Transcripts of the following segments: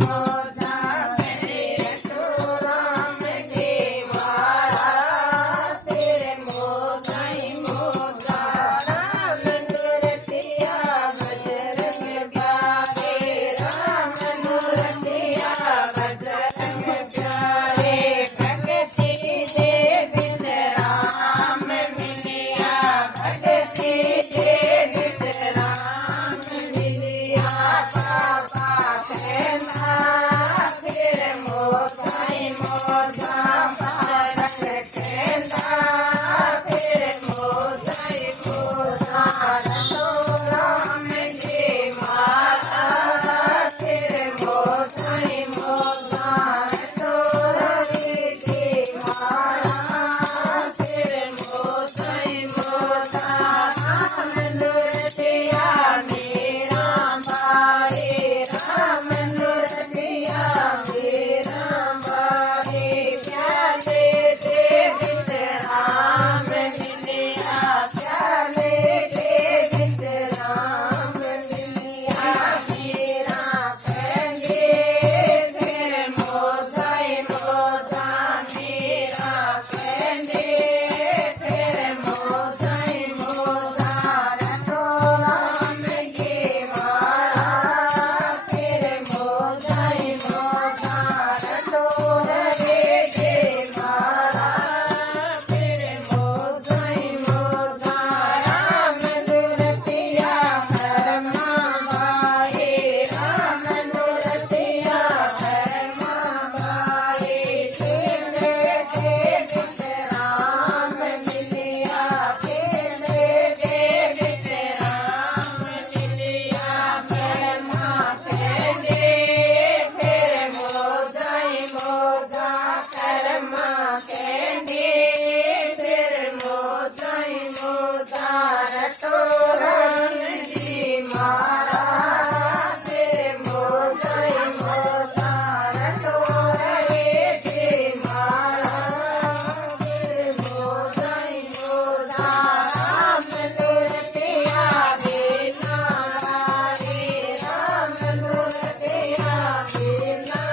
मोदा करे तो राम के वाला तेरे मोदा राम नुरतिया बजरंग प्यारे राम नुरतिया बजरंग प्यारे भगति दे बिन राम मिलिया भगति दे बिन राम मिलिया पापा कहना फिर मोदाई मोदा बालक कहना फिर मोदाई मोदा तो राम के माता फिर मोदाई मोदा तो रवि की माता फिर मोदाई मोदा राम नुरतिया मेरा बाई राम नुरतिया मेरा बाई प्याले दे बिन राम मिलिया प्याले दे बिन राम मिलिया मेरा कहेंगे फिर मोदाई मोदा मेरा कहेंगे फिर मोदाई मोदा तो राम के मारा फिर मोदाई मोदा तो रहे के मारा फिर मोदाई मोदा राम नुरतिया हरमा बाई राम नुरतिया हरमा बाई तेरे के बिन राम मिलिया तेरे के बिन राम मिलिया हरमा कहेंगे फिर मोदाई मोदा हरमा कहेंगे फिर मोदाई मोदा तो राम जी मारा फिर मोदाई मोदा तो रहे के मारा फिर मोदाई मोदा राम नुरतिया बेला रे राम नुरतिया बेला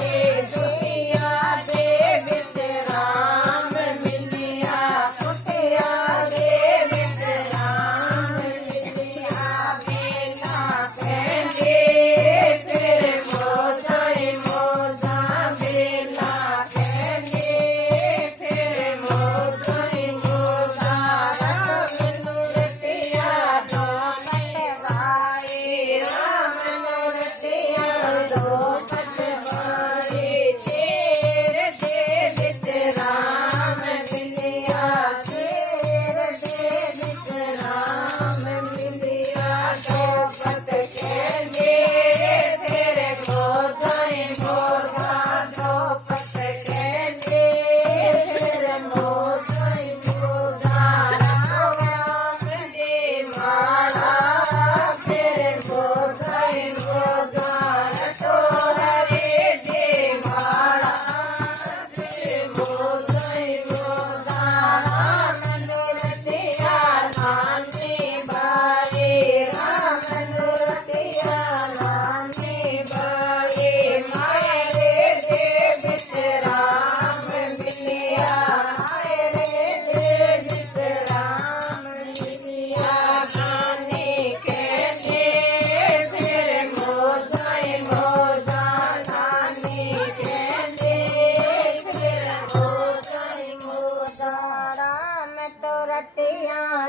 रे दुनिया दे बिन राम मिलिया कुटिया दे बिन राम मिलिया बेला कहेंगे फिर मोदाई मोदा बेला कहेंगे फिर मोदाई मोदा राम नुरतिया पटवारी राम नुरतिया पटवारी तेरे दे बिन राम मिलिया तेरे दे बिन राम मिलिया तो पत कहेंगे फिर मोदाई मोदा तो पत कहेंगे फिर मोदाई मोदा राम दे मारा फिर मोदाई मोदा तो हरे दे मारा फिर मोदाई मोदा राम नुरतिया नानी बाई राम नुरतिया नानी बाई मायरे दे बिन राम मिलिया मायरे दे बिन राम मिलिया नानी कहते फिर मोदाई मोदा नानी कहते फिर मोदाई मोदा राम तो रटिया